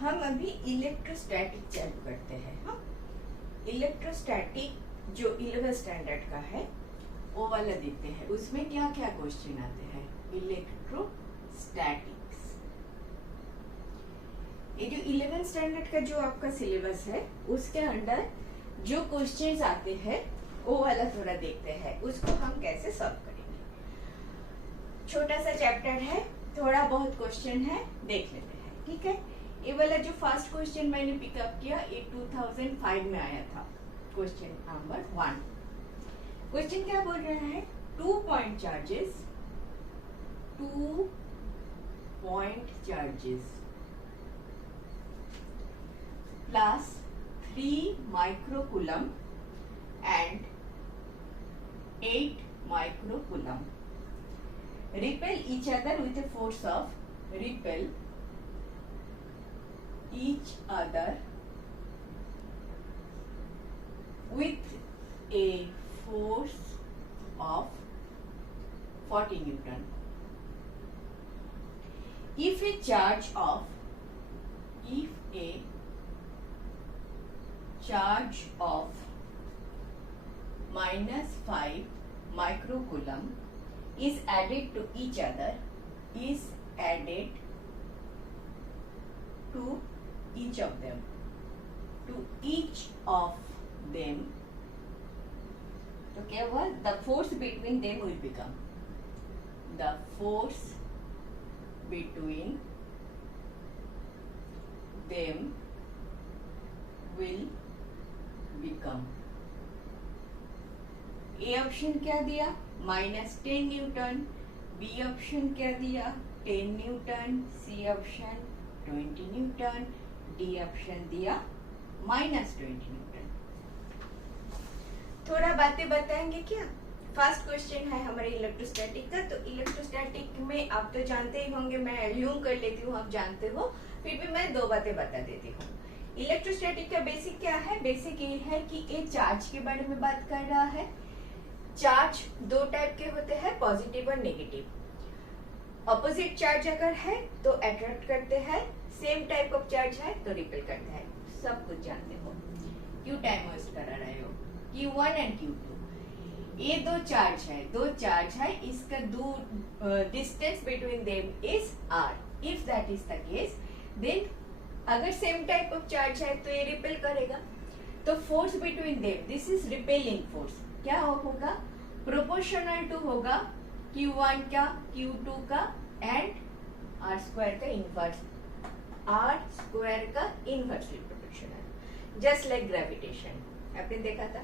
हम अभी इलेक्ट्रोस्टैटिक चालू करते हैं। हाँ, इलेक्ट्रोस्टैटिक जो 11th स्टैंडर्ड का है वो वाला देखते हैं। उसमें क्या क्या क्वेश्चन आते हैं इलेक्ट्रोस्टैटिक्स। ये जो 11th स्टैंडर्ड का जो आपका सिलेबस है उसके अंडर जो क्वेश्चंस आते हैं वो वाला थोड़ा देखते हैं, उसको हम कैसे सॉल्व करेंगे। छोटा सा चैप्टर है, थोड़ा बहुत क्वेश्चन है, देख लेते हैं। ठीक है, ये वाला जो फर्स्ट क्वेश्चन मैंने पिकअप किया ये 2005 में आया था, क्वेश्चन नंबर 1। क्वेश्चन क्या बोल रहा है, 2 point charges plus 3 microcoulomb and 8 microcoulomb repel each other with a force of repel each other with a force of 40 Newton. If a charge of -5 microcoulomb is added to each other, to each of them, तो क्या हुआ, the force between them will become, the force between them will become, A option क्या दिया -10 newton, B option क्या दिया 10 newton, C option 20 newton, D option दिया -20 Newton. थोड़ा बातें बताएंगे क्या। फर्स्ट क्वेश्चन है हमारे इलेक्ट्रोस्टैटिक का, तो इलेक्ट्रोस्टैटिक में आप तो जानते ही होंगे, मैं एज्यूम कर लेती हूँ आप जानते हो, फिर भी मैं 2 बातें बता देती हूँ। इलेक्ट्रोस्टैटिक का बेसिक क्या है, बेसिक ये है कि एक चार्ज के बारे में बात कर रहा है। चार्ज 2 टाइप के होते हैं, पॉजिटिव और नेगेटिव। अपोजिट चार्ज अगर है तो अट्रैक्ट करते हैं, सेम टाइप ऑफ चार्ज है तो रिपेल करते हैं, सब कुछ जानते हो। क्यों टाइम वेस्ट करा रहे हो, Q1 एंड Q2 ये 2 चार्ज है, इसका distance between them is R। If that is the case then अगर सेम टाइप ऑफ चार्ज है तो ये रिपेल करेगा, तो force between them, this is repelling force, क्या होगा, प्रोपोर्शनल टू होगा Q1 का, Q2 का एंड R स्क्वायर का inverse, inversely proportional, just like gravitation. आपने देखा था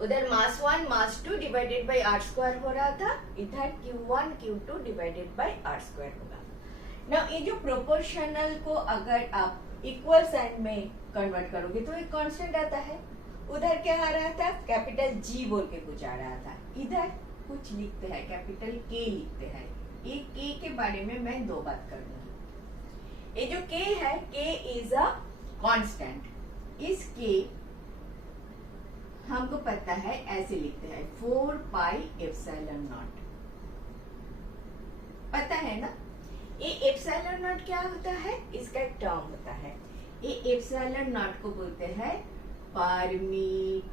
उधर mass 1 mass 2 divided by R square हो रहा था, इधर Q1 Q2 divided by R square होगा। ना ये जो प्रोपोर्शनल को अगर आप इक्वल साइन में कन्वर्ट करोगे तो एक कांस्टेंट आता है, उधर क्या आ रहा था, कैपिटल G बोल के कुछ आ रहा था, इधर कुछ लिखते हैं कैपिटल K लिखते हैं। ये K के बारे में मैं 2 बात करूंगी। ये जो K है, K इज अ कांस्टेंट। इस K हमको पता है ऐसे लिखते हैं 4 पाई एप्सिलॉन नॉट, पता है ना। ये एप्सिलॉन नॉट क्या होता है, इसका एक टर्म होता है, ये एप्सिलॉन नॉट को बोलते हैं permittivity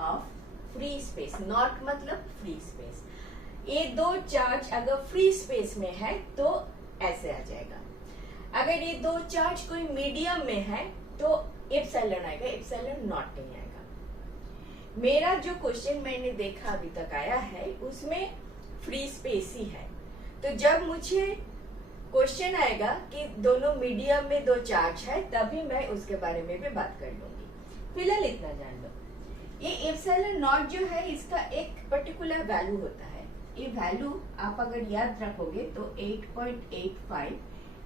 of free space. Not मतलब फ्री स्पेस। ये 2 चार्ज अगर फ्री स्पेस में है तो ऐसे आ जाएगा, अगर ये 2 चार्ज कोई मीडियम में है तो एप्सिलॉन आएगा, एप्सिलॉन नॉट नहीं आएगा। मेरा जो क्वेश्चन मैंने देखा अभी तक आया है उसमें फ्री स्पेस ही है, तो जब मुझे क्वेश्चन आएगा कि दोनों मीडियम में 2 चार्ज है तभी मैं उसके बारे में भी बात कर लूंगी। फिलहाल इतना जान लो, ये एप्सिलॉन नॉट जो है इसका एक पर्टिकुलर वैल्यू होता है। ये वैल्यू आप अगर याद रखोगे तो 8.85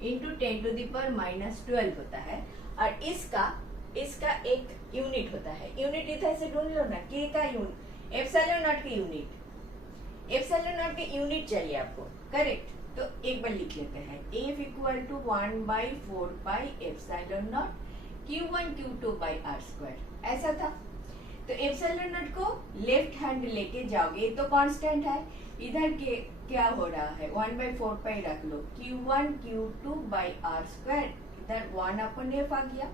इंटू 10⁻⁻12 होता है, और इसका एक यूनिट होता है। यूनिट इधर से ढूंढ लो ना, के का यूनिट, एप्सिलॉन नॉट की यूनिट, एप्सिलॉन नॉट की यूनिट चाहिए आपको, करेक्ट। तो एक बार लिख लेते हैं, F equal to 1/4 pi epsilon naught Q1 Q2 by R square, ऐसा था। तो एप्सिलॉन नॉट को लेफ्ट हैंड लेके जाओगे, तो कांस्टेंट है, इधर के क्या हो रहा है 1/4 पाई रख लो, Q1 Q2 by R square, इधर 1/f आ गया।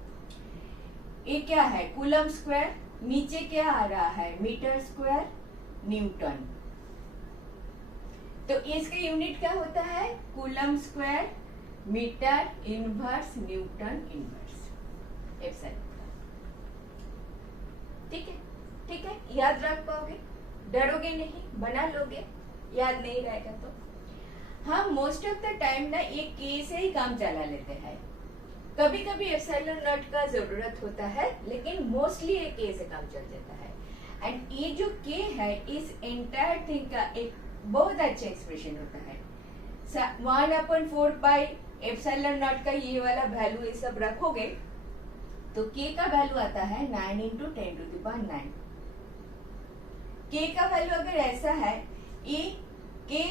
ये क्या है कूलम स्क्वायर, नीचे क्या आ रहा है मीटर स्क्वायर न्यूटन, तो इसका यूनिट क्या होता है coulomb square metre inverse newton inverse epsilon. ठीक है, ठीक है, याद रख पाओगे, डरोगे नहीं, बना लोगे, याद नहीं रहेगा तो। हम मोस्ट ऑफ द टाइम ना ये के से ही काम चला लेते हैं, कभी कभी एप्सिलॉन नॉट का जरूरत होता है, लेकिन मोस्टली ये के से काम चल जाता है। एंड ये जो के है इस एंटायर थिंग का एक बहुत अच्छा एक्सप्रेशन होता है। 1/4 पाई एप्सिलॉन नॉट का ये वाला वैल्यू ये सब रखोगे तो के का वैल्यू आता है 9 × 10⁹। के का वैल्यू अगर ऐसा है, ये के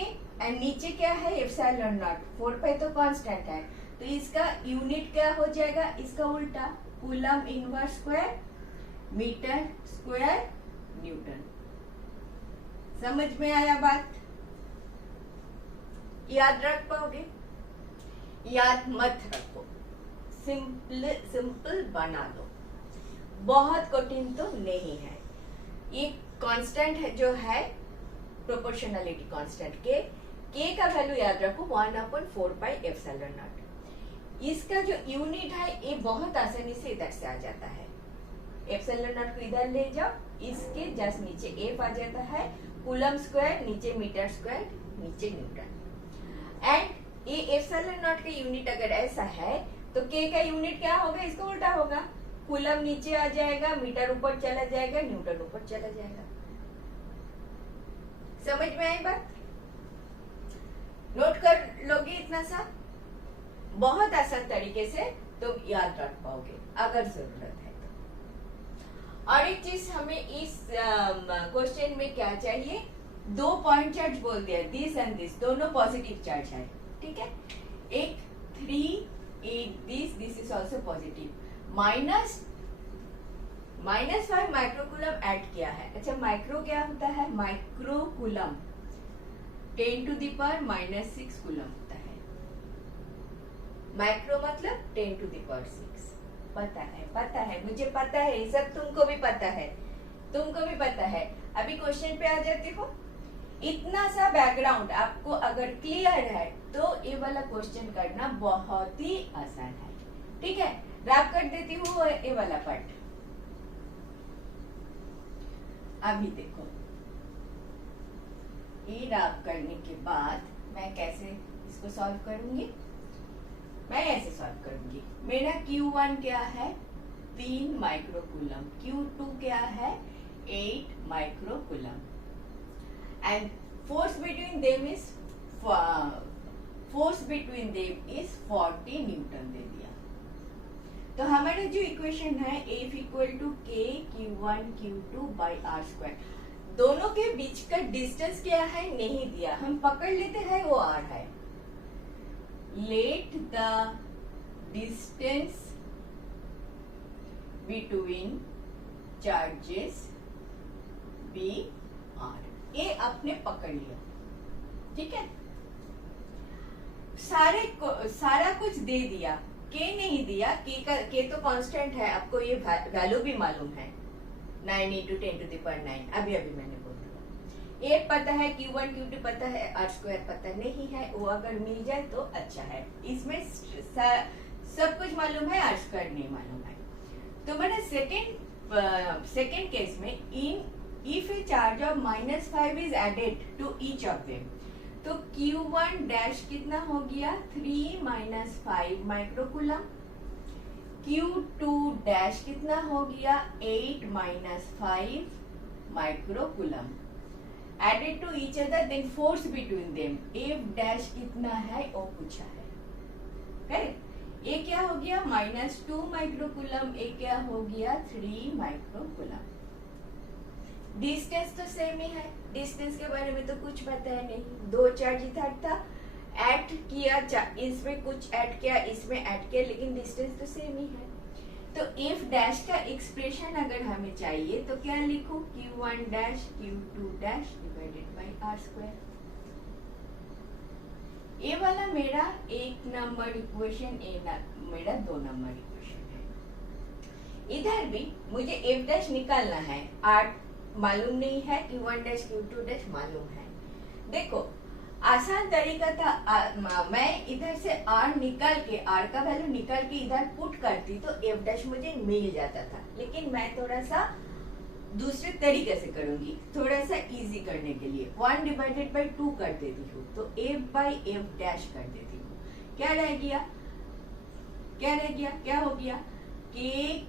एंड नीचे क्या है एप्सिलॉन नॉट, 4 पाई तो कांस्टेंट है, तो इसका यूनिट क्या हो जाएगा, इसका उल्टा coulomb inverse square metre square newton. समझ में आया बात? याद रख पाओगे? याद मत रखो, सिंपल बना दो, बहुत कठिन तो नहीं है। ये कांस्टेंट है जो है प्रोपोर्शनलिटी कांस्टेंट के का वैल्यू याद रखो 1/4 पाई एप्सिलॉन नॉट। इसका जो यूनिट है ये बहुत आसानी से इधर से आ जाता है, एप्सिलॉन नॉट को इधर ले जाओ, इसके जस्ट नीचे एफ आ जाता है, कूलम स्क्वायर नीचे मीटर स्क्वायर नीचे न्यूटन। एंड ये एप्सिलॉन नॉट का यूनिट अगर ऐसा है तो के का यूनिट क्या होगा, इसका उल्टा होगा, कूलम नीचे आ जाएगा, मीटर ऊपर चला जाएगा, न्यूटन ऊपर चला जाएगा। समझ में आई बात? नोट कर लोगे इतना सा, बहुत आसान तरीके से तुम याद रख पाओगे अगर जरूरत है तो। और एक चीज हमें इस क्वेश्चन में क्या चाहिए, 2 पॉइंट चार्ज बोल दिया, दिस एंड दिस दोनों पॉजिटिव चार्ज है, ठीक है। एक 3 8 this is also positive, -5 microcoulomb add किया है। अच्छा माइक्रो क्या होता है, माइक्रोकूलम 10⁻⁻6 कूलम होता है, माइक्रो मतलब 10⁻6। पता है मुझे पता है, ये सब तुमको भी पता है। अभी क्वेश्चन पे आ जाती हो, इतना सा बैकग्राउंड आपको अगर क्लियर है तो ये वाला क्वेश्चन करना बहुत ही आसान है, ठीक है। रैप कर देती हूँ ये वाला पार्ट। अभी देखो, ये रैप करने के बाद मैं कैसे इसको सॉल्व करूंगी, मैं ऐसे सॉल्व करूंगी। मेरा Q1 क्या है 3 माइक्रोकूलम, Q2 क्या है 8 microcoulomb, and force between them is 40 newton दे दिया। तो हमारा जो इक्वेशन है F = K Q1 Q2 by R square, दोनों के बीच का डिस्टेंस क्या है नहीं दिया, हम पकड़ लेते हैं वो r है। Let the distance between charges be r, ये आपने पकड़ लिया, ठीक है। सारा कुछ दे दिया, के नहीं दिया, के तो कांस्टेंट है, आपको ये वैल्यू भी मालूम है 9 × 10⁹। अभी मैंने बोल दिया। ये पता है Q1 Q2 पता है, आर स्क्वायर पता नहीं है, वो अगर मिल जाए तो अच्छा है। इसमें सब कुछ मालूम है, आर स्क्वायर नहीं मालूम है। तो मैंने सेकेंड केस में if a charge of -5 is added to each of them, तो Q1 डैश कितना हो गया 3 - 5 माइक्रोकूलम, Q2 डैश कितना हो गया 8 - 5 microcoulomb, added to each other, then force between them, F dash कितना है वो पूछा है, करेक्ट। ये क्या हो गया -2 माइक्रोकूलम, ये क्या हो गया 3 माइक्रोकूलम। डिस्टेंस तो सेम ही है, डिस्टेंस के बारे में तो कुछ पता है नहीं, 2 चार्ज इधर था, ऐड किया, इसमें कुछ ऐड किया, इसमें ऐड किया, लेकिन डिस्टेंस तो सेम ही है। तो एफ डैश का एक्सप्रेशन अगर हमें चाहिए तो क्या लिखूं, Q1 dash Q2 dash divided by R square. ये वाला मेरा 1 नंबर इक्वेशन, मेरा 2 नंबर इक्वेशन है। इधर भी मुझे एफ डैश निकालना है, आर मालूम नहीं है, Q1 डैश Q2 डैश मालूम है। देखो आसान तरीका था, मैं इधर से आर निकाल के, आर का वैल्यू निकाल के इधर पुट करती तो एफ डैश मुझे मिल जाता था, लेकिन मैं थोड़ा सा दूसरे तरीके से करूंगी, थोड़ा सा इजी करने के लिए 1 डिवाइडेड बाई 2 कर देती हूँ, तो एफ बाई एफ डैश कर देती हूँ। क्या रह गया, क्या हो गया, k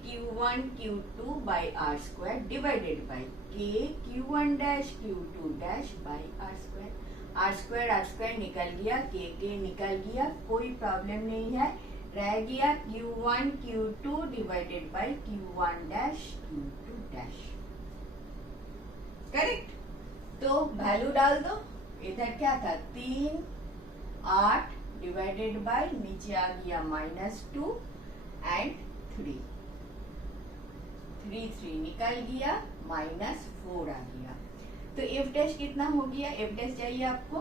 Q1 Q2 by R square divided by k Q1 dash Q2 dash by R square. R square निकल गया, के निकल गया, कोई प्रॉब्लम नहीं है, रह गया Q1 Q2 divided by Q1 dash Q2 dash. Correct, तो वैल्यू डाल दो। इधर क्या था, 3 8 डिवाइडेड बाई, नीचे आ गया -2 एंड 3 निकल गया, -4 आ गया। तो एफ डैश कितना हो गया, एफ डैश चाहिए आपको,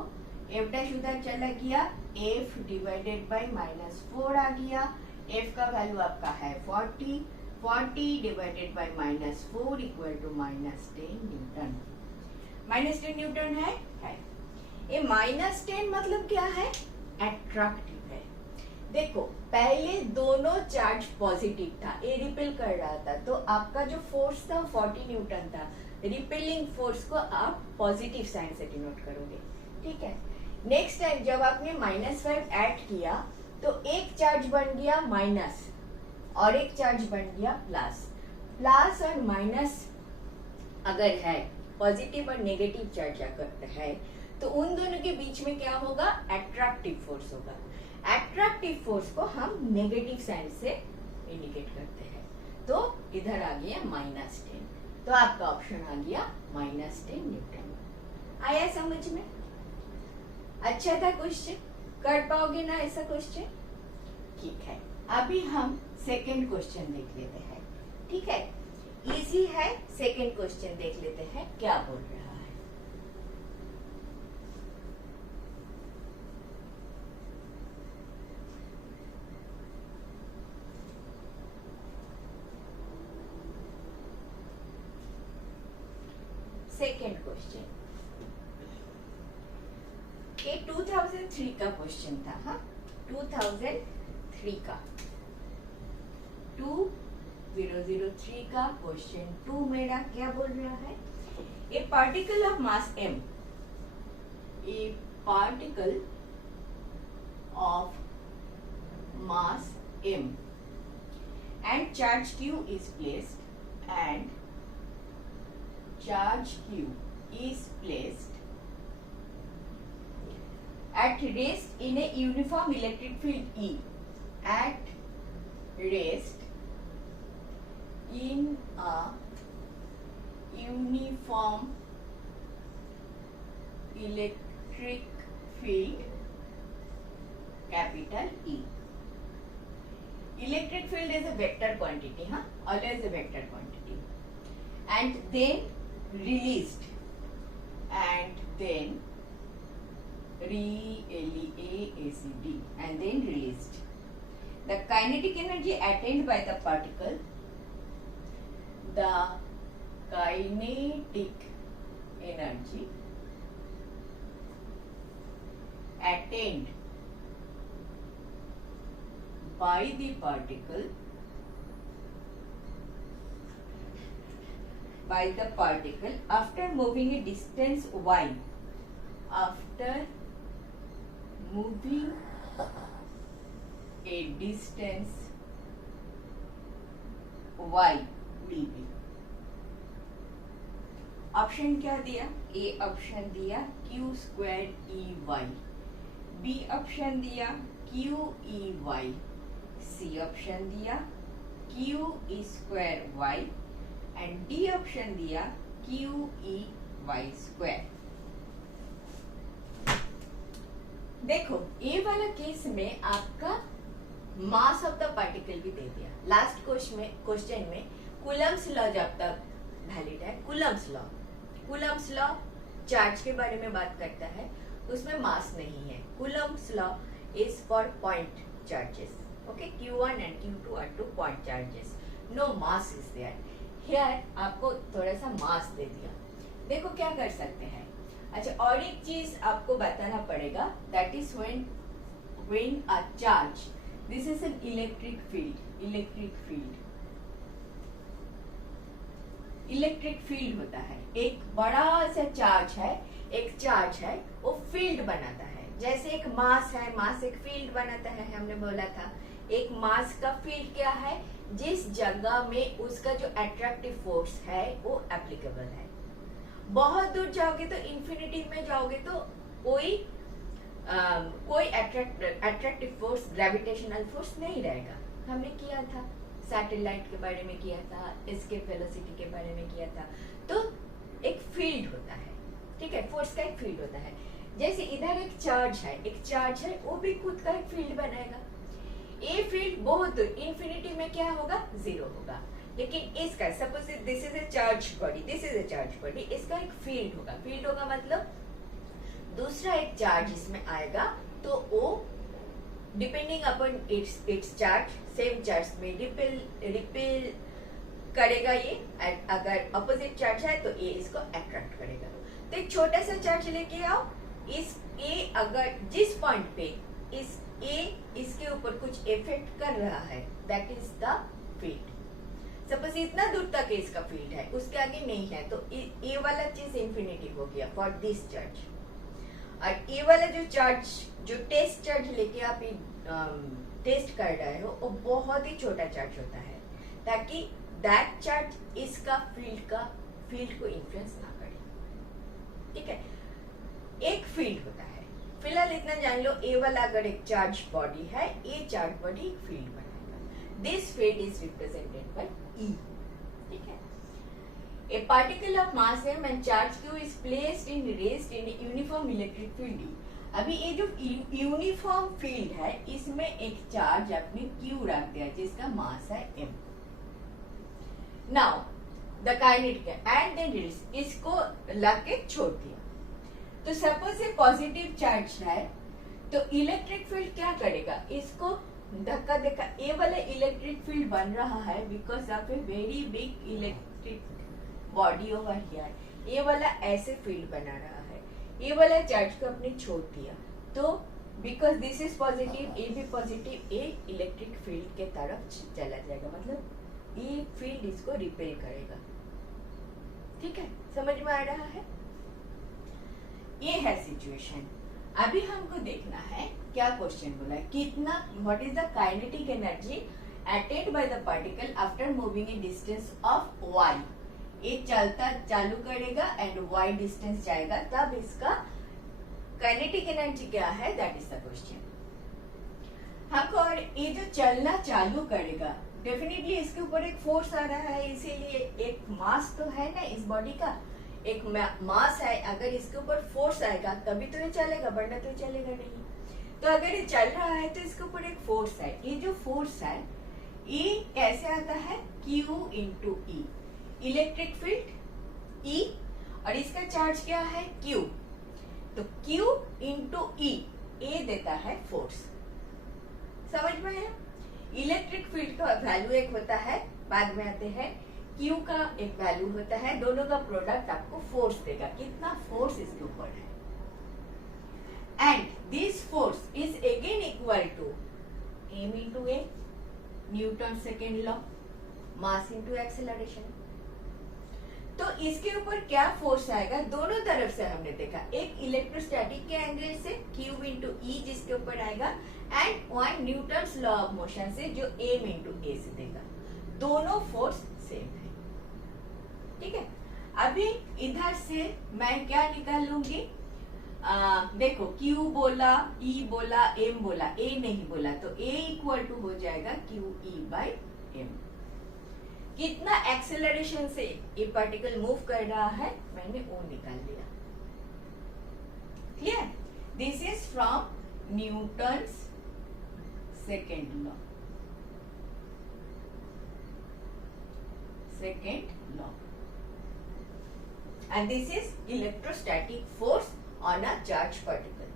एफ डैश उधर चला गया, एफ डिवाइडेड बाई -4 आ गया। एफ का वैल्यू आपका है 40 divided by -4 equal to -10 newton. -10 newton है। ये -10 मतलब क्या है, अट्रैक्टिव है। देखो पहले दोनों चार्ज पॉजिटिव था, ये रिपेल कर रहा था, तो आपका जो फोर्स था 40 न्यूटन था। रिपेलिंग फोर्स को आप पॉजिटिव साइन से डिनोट करोगे, ठीक है। नेक्स्ट टाइम जब आपने -5 ऐड किया तो एक चार्ज बन गया माइनस और एक चार्ज बन गया प्लस। प्लस और माइनस अगर है, पॉजिटिव और नेगेटिव चार्ज अगर है, तो उन दोनों के बीच में क्या होगा, अट्रैक्टिव फोर्स होगा। अट्रैक्टिव फोर्स को हम नेगेटिव साइन से इंडिकेट करते हैं। तो इधर आ गया -10, तो आपका ऑप्शन आ गया -10 न्यूटन। आया समझ में, अच्छा था क्वेश्चन, कर पाओगे ना ऐसा क्वेश्चन, ठीक है। अभी हम सेकंड क्वेश्चन देख लेते हैं, ठीक है, इजी है। सेकंड क्वेश्चन देख लेते हैं क्या बोल रहा है। सेकेंड क्वेश्चन, ये 2003 का क्वेश्चन था, हाँ 2003 का, 2003 का क्वेश्चन 2 मेरा क्या बोल रहा है, ए particle of mass m, A particle of mass m and charge q is placed, and charge q is placed at rest in a uniform electric field E, at rest in a uniform electric field capital E. Electric field is a vector quantity, huh? Always a vector quantity. And then released, and then released, and then released. The kinetic energy attained by the particle, the kinetic energy attained by the particle, after moving a distance y, after moving a distance y will be। Option क्या दिया, A option दिया q square EY, B option दिया q EY, C option दिया q E square y, and D option दिया QEY square. देखो A वाला case में आपका मास ऑफ द पार्टिकल भी दे दिया। लास्ट क्वेश्चन में कूलम्स लॉ जब तक वैलिड है, कूलम्स लॉ चार्ज के बारे में बात करता है, उसमें मास नहीं है। Coulomb's law is for point charges, okay. Q1 and Q2 are 2 point charges, no mass is there here। आपको थोड़ा सा मास दे दिया। देखो क्या कर सकते हैं। अच्छा, और एक चीज आपको बताना पड़ेगा, that is when a charge, this is an electric field होता है। एक बड़ा सा चार्ज है, एक चार्ज है, वो फील्ड बनाता है। जैसे एक मास है, मास एक फील्ड बनाता है, हमने बोला था। एक मास का फील्ड क्या है, जिस जगह में उसका जो अट्रैक्टिव फोर्स है वो एप्लीकेबल है। बहुत दूर जाओगे तो इंफिनिटी में जाओगे तो कोई अट्रैक्टिव फोर्स, ग्रेविटेशनल फोर्स नहीं रहेगा। हमने किया था, सैटेलाइट के बारे में किया था, एस्केप वेलोसिटी के बारे में किया था। तो एक फील्ड होता है, ठीक है, फोर्स का एक फील्ड होता है। जैसे इधर एक चार्ज है, वो भी खुद का एक फील्ड बनाएगा। ये फील्ड बहुत इंफिनिटी में क्या होगा, 0 होगा। लेकिन इसका suppose this is a charge body, इसका एक फील्ड होगा। मतलब दूसरा एक चार्ज इसमें आएगा तो वो depending upon its charge, same charge में रिपेल करेगा ये। अगर अपोजिट चार्ज है तो ये इसको अट्रैक्ट करेगा। तो एक छोटा सा चार्ज लेके आओ, इस ए अगर जिस पॉइंट पे इस ए इसके ऊपर कुछ इफेक्ट कर रहा है, that is the field. Suppose इतना दूर तक इसका फील्ड है, उसके आगे नहीं है, तो ये वाला चीज इंफिनिटी हो गया फॉर दिस चार्ज। और ये वाला जो टेस्ट चार्ज लेके आप टेस्ट कर रहे हो, वो बहुत ही छोटा चार्ज होता है, ताकि दैट चार्ज इसका फील्ड को इन्फ्लुएंस ना करे, ठीक है। एक फील्ड होता है। फिलहाल इतना जान लो, ए वाला अगर एक चार्ज बॉडी है, ये चार्ज बॉडी एक फील्ड बनाएगा। This field is represented by E, ठीक है। A particle of mass m and charge q is placed raised in a uniform electric field E। अभी ये जो यूनिफॉर्म फील्ड है, इसमें एक चार्ज अपने Q रख दिया जिसका मास है m। Now the kinetic and then release, इसको लाके छोड़ दिया। तो सपोज ये पॉजिटिव चार्ज है, तो इलेक्ट्रिक फील्ड क्या करेगा, इसको धक्का देगा। ये वाला इलेक्ट्रिक फील्ड बन रहा है because of a very big electric body over here. ये वाला ऐसे फील्ड बना रहा है, ये वाला चार्ज को अपने छोड़ दिया, तो बिकॉज दिस इज पॉजिटिव, ये भी पॉजिटिव, ये इलेक्ट्रिक फील्ड के तरफ चला जाएगा। मतलब ये फील्ड इसको रिपेल करेगा, ठीक है। समझ में आ रहा है? ये है सिचुएशन। अभी हमको देखना है क्या क्वेश्चन बोला है, कितना, what is the kinetic energy attend by the particle after moving A distance of y। ये चलता चालू करेगा एंड y डिस्टेंस जाएगा, तब इसका काइनेटिक एनर्जी क्या है, दैट इज द क्वेश्चन हमको। और ये जो चलना चालू करेगा, डेफिनेटली इसके ऊपर एक फोर्स आ रहा है, इसीलिए एक मास तो है ना इस बॉडी का, एक मास है। अगर इसके ऊपर फोर्स आएगा तभी तो ये चलेगा, वरना तो ये चलेगा नहीं। तो अगर ये चल रहा है तो इसके ऊपर एक फोर्स है। ये जो फोर्स है, ये कैसे आता है, Q into E, electric field E, और इसका चार्ज क्या है, Q। तो Q इंटू E, ये देता है फोर्स। समझ में है? इलेक्ट्रिक फील्ड का वैल्यू एक होता है, बाद में आते हैं। Q का एक वैल्यू होता है, दोनों का प्रोडक्ट आपको फोर्स देगा, कितना फोर्स इसके ऊपर है। And this force is again equal to m into a, Newton second law, mass into acceleration. तो इसके ऊपर क्या फोर्स आएगा, दोनों तरफ से हमने देखा, एक इलेक्ट्रोस्टैटिक के एंगल से Q इंटू E जिसके ऊपर आएगा, and one Newton's law of motion से जो m इंटू a से देगा। दोनों फोर्स सेम है, ठीक है। अभी इधर से मैं क्या निकाल लूंगी, देखो Q बोला, E बोला, M बोला, A नहीं बोला, तो A इक्वल टू हो जाएगा QE बाई M। कितना एक्सेलरेशन से ये पार्टिकल मूव कर रहा है, मैंने वो निकाल लिया। Clear? This is from Newton's second law. second law. And this is electrostatic force on a charged particle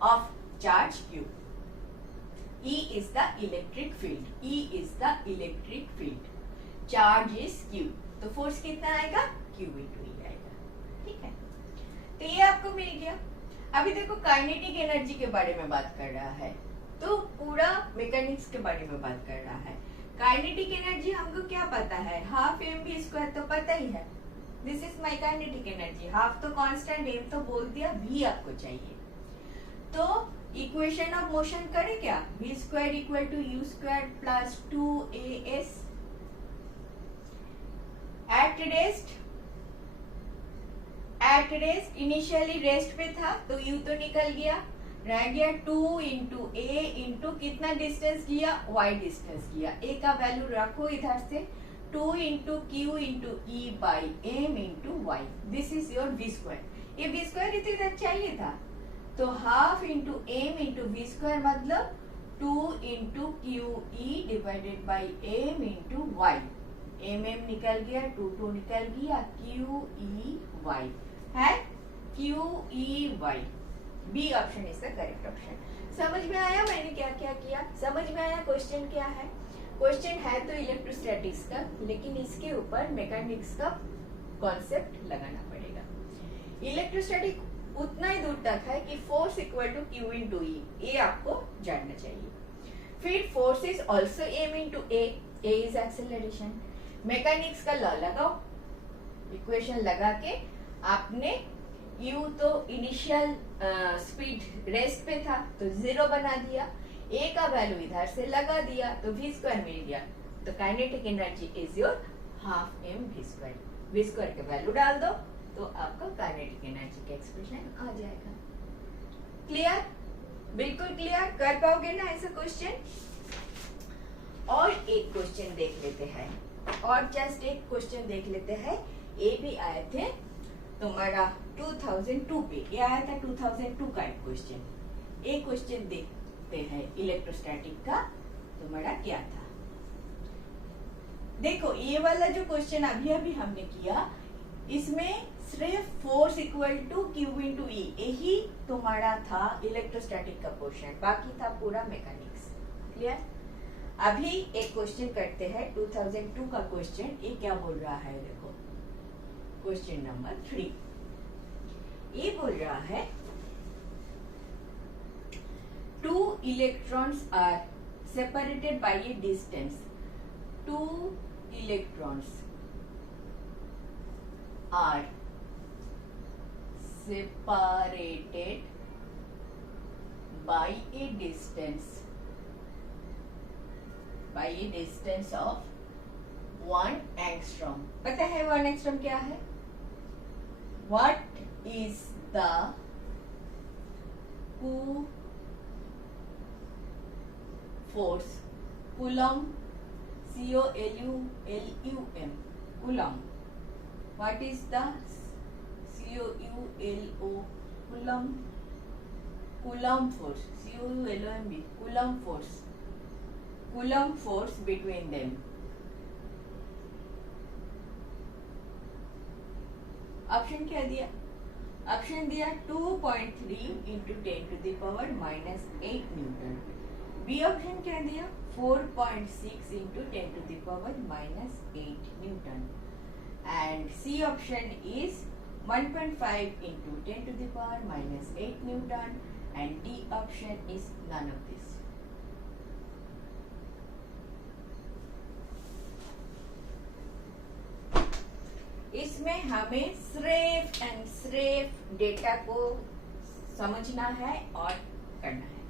of charge q. E is the electric field. E is the electric field. Charge is q. तो force कितना आएगा? q into E आएगा. ठीक है, तो ये आपको मिल गया. अभी देखो काइनेटिक एनर्जी के बारे में बात कर रहा है, तो पूरा मैकेनिक्स के बारे में बात कर रहा है. काइनेटिक एनर्जी हमको क्या पता है? हाफ mv² तो पता ही है. This is my kinetic energy. Half तो कांस्टेंट, m तो बोल दिया, v आपको चाहिए. तो इक्वेशन ऑफ मोशन करें क्या? v² equal to u² plus 2as. At rest initially rest पे था तो u तो निकल गया, रह गया 2 इंटू ए इंटू कितना डिस्टेंस किया? y डिस्टेंस किया. a का वैल्यू रखो इधर से, 2 into Q into E by M into Y. This is your v². ये v² इधर चाहिए था, तो half into M into v² मतलब 2 into Q E divided by M into Y. M निकल गया, 2 निकल गया, क्यू ई वाई है, Q E Y. B option is the correct option. समझ में आया मैंने क्या क्या किया? समझ में आया क्वेश्चन क्या है? क्वेश्चन है तो इलेक्ट्रोस्टैटिक्स का, लेकिन इसके ऊपर मैकेनिक्स का कॉन्सेप्ट लगाना पड़ेगा. इलेक्ट्रोस्टैटिक उतना ही दूर तक है कि force equal to Q into E. ये आपको जानना चाहिए. फिर force is also M into A. A is acceleration. Mechanics का लॉ लगाओ, इक्वेशन लगा के आपने u तो इनिशियल स्पीड रेस्ट पे था तो 0 बना दिया, a का वैल्यू इधर से लगा दिया तो v² मिल गया. तो kinetic energy is your half m v². v² के वैल्यू डाल दो तो आपका काइनेटिक एनर्जी का एक्सप्रेशन आ जाएगा. क्लियर? बिल्कुल क्लियर. कर पाओगे ना ऐसा क्वेश्चन? और एक क्वेश्चन देख लेते हैं, और जस्ट एक क्वेश्चन देख लेते हैं. ये भी आए थे तुम्हारा 2002 पे, ये आया था 2002 का एक क्वेश्चन. एक क्वेश्चन देखते हैं इलेक्ट्रोस्टैटिक का तुम्हारा क्या था. देखो ये वाला जो क्वेश्चन अभी अभी हमने किया, इसमें सिर्फ force equal to Q into E, यही तुम्हारा था इलेक्ट्रोस्टैटिक का पोर्शन, बाकी था पूरा मैकेनिक्स. क्लियर? अभी एक क्वेश्चन करते हैं 2002 का क्वेश्चन. ये क्या बोल रहा है? देखो क्वेश्चन नंबर 3. ये बोल रहा है 2 electrons are separated by a distance. 2 electrons are separated by a distance of 1 angstrom. पता है 1 angstrom क्या है? What is the force? Coulomb, C-O-L-U-L-U-M, Coulomb. What is the C-O-U-L-O, Coulomb? Coulomb force, C-O-U-L-O-M-B, Coulomb force. Coulomb force between them. Option क्या दिया? Option दिया 2.3 into 10 to the power minus 8 newton. B option क्या दिया? 4.6 into 10 to the power minus 8 newton. And C option is 1.5 into 10 to the power minus 8 newton. And D option is none of this. इसमें हमें सिर्फ and सिर्फ data को समझना है और करना है.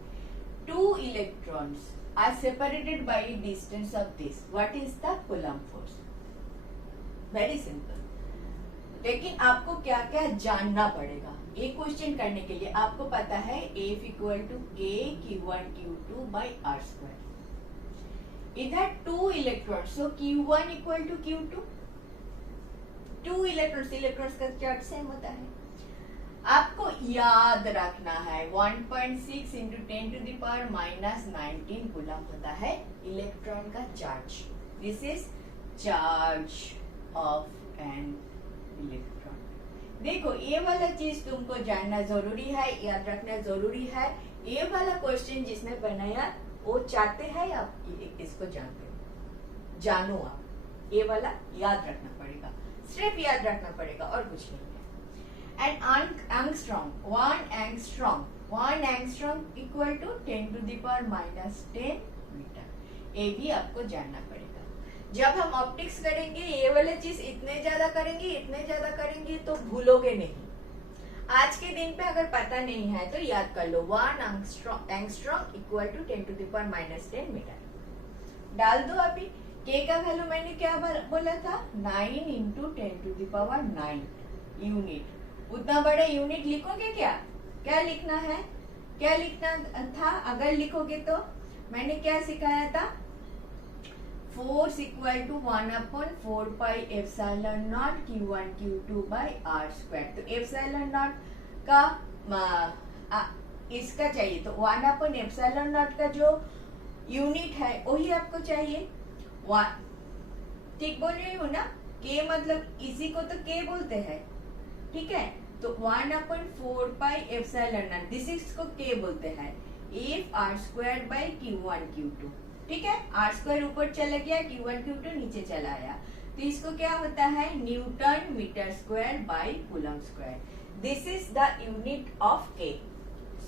2 electrons are separated by a distance of this. What is the Coulomb force? Very simple. लेकिन आपको क्या क्या जानना पड़ेगा एक क्वेश्चन करने के लिए. आपको पता है F equal to A Q1 Q2 by R². इधर 2 electrons, so Q1 equal to Q2. 2 electrons का चार्ज सेम होता है. आपको याद रखना है 1.6 into 10 to the power minus 19 coulomb होता है इलेक्ट्रॉन का charge. This is charge of an electron. देखो ये वाला चीज तुमको जानना जरूरी है, याद रखना जरूरी है। ये वाला क्वेश्चन जिसने बनाया वो चाहते हैं आप इसको जानते हो, जानो आप, ये वाला याद रखना पड़ेगा, सिर्फ याद रखना पड़ेगा और कुछ नहीं है। And angstrom, 1 angstrom equal to 10 to the power -10 metre. ये भी आपको जानना पड़ेगा। जब हम ऑप्टिक्स करेंगे ये वाले चीज इतने ज्यादा करेंगे तो भूलोगे नहीं। आज के दिन पे अगर पता नहीं है तो याद कर लो, 1 angstrom equal to 10 to the power -10 metre. डाल दो अभी। के का वैल्यू मैंने क्या बोला था, 9 into 10 to the power 9 unit. उतना बड़ा यूनिट लिखोगे क्या लिखना है, क्या लिखना था? अगर लिखोगे तो मैंने क्या सिखाया था, force equal to 1/4 pi epsilon naught Q1 Q2 by R²। तो एप्सिलॉन नॉट का इसका चाहिए, तो 1/एप्सिलॉन नॉट का जो यूनिट है वही आपको चाहिए। ठीक बोल रही हूँ ना? के मतलब इसी को तो के बोलते हैं, ठीक है? तो 1/4 पाई एप्सिलॉन नॉट, दिस इसको के बोलते हैं, if R² by Q1 Q2। ठीक है, R² ऊपर चला गया, Q1 Q2 नीचे चला आया, तो इसको क्या होता है, newton metre square by coulomb square. This is the unit of K.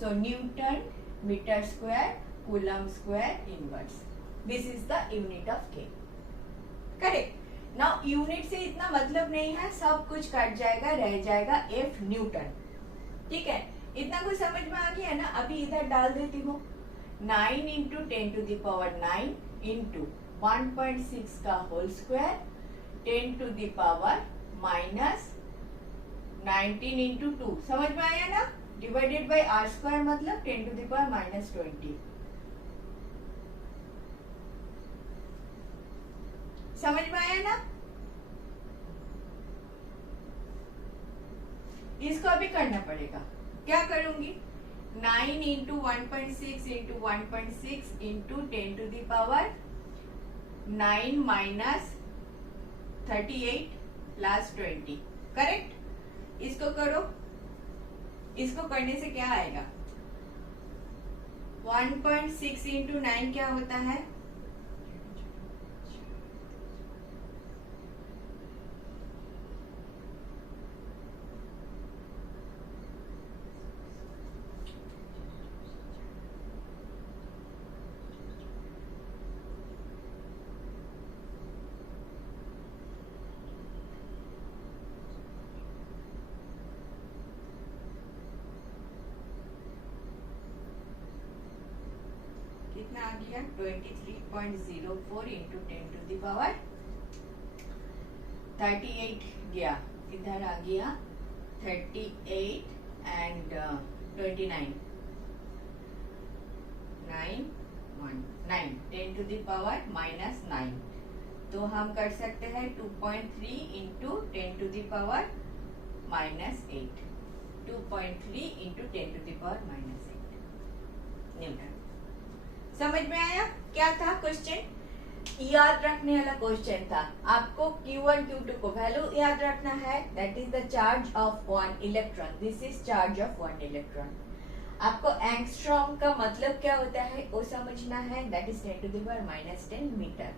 So newton metre square coulomb square inverse, this is the unit of K. Correct. Now unit से इतना मतलब नहीं है, सब कुछ कट जाएगा, रह जाएगा F न्यूटन। ठीक है, इतना कुछ समझ में आ गया ना? अभी इधर डाल देती हूँ, 9 into 10 to the power 9 into 1.6 का whole square 10 to the power -19 into 2। समझ में आया ना? डिवाइडेड बाय R² मतलब 10 to the power -20। समझ में आया ना? इसको अभी करना पड़ेगा। क्या करूंगी, 9 into 1.6 into 1.6 into 10 to the power 9 minus 38 plus 20। Correct? इसको करो। इसको करने से क्या आएगा, 1.6 into 9 क्या होता है, कितना आ गया, 23.04 into 10 to the power 38 गया, इधर आ गया 38 and 29, 9 10 to the power -9। तो हम कर सकते हैं 2.3 into 10 to the power -8, 2.3 into 10 to the power -8 Newton. समझ में आया? क्या था क्वेश्चन? याद रखने वाला क्वेश्चन था। आपको Q1 Q2 को वैल्यू याद रखना है, that is the charge of 1 electron, this is charge of 1 electron. आपको एंगस्ट्रॉम का मतलब क्या होता है वो समझना है, that is 10 to the power -10 metre.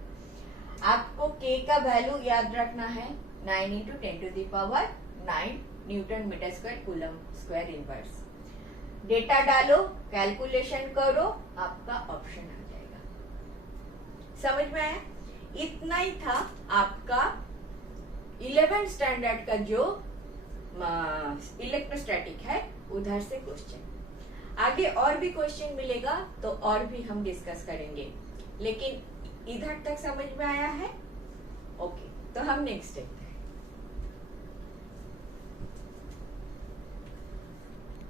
आपको K का वैल्यू याद रखना है, 9 into 10 to the power 9 newton metre square coulomb square inverse. Data डालो, कैलकुलेशन करो, आपका ऑप्शन आ जाएगा। समझ में आया? इतना ही था आपका 11th स्टैंडर्ड का जो इलेक्ट्रोस्टैटिक है उधर से क्वेश्चन। आगे और भी क्वेश्चन मिलेगा तो और भी हम डिस्कस करेंगे, लेकिन इधर तक समझ में आया है? ओके, तो हम नेक्स्ट देखते हैं।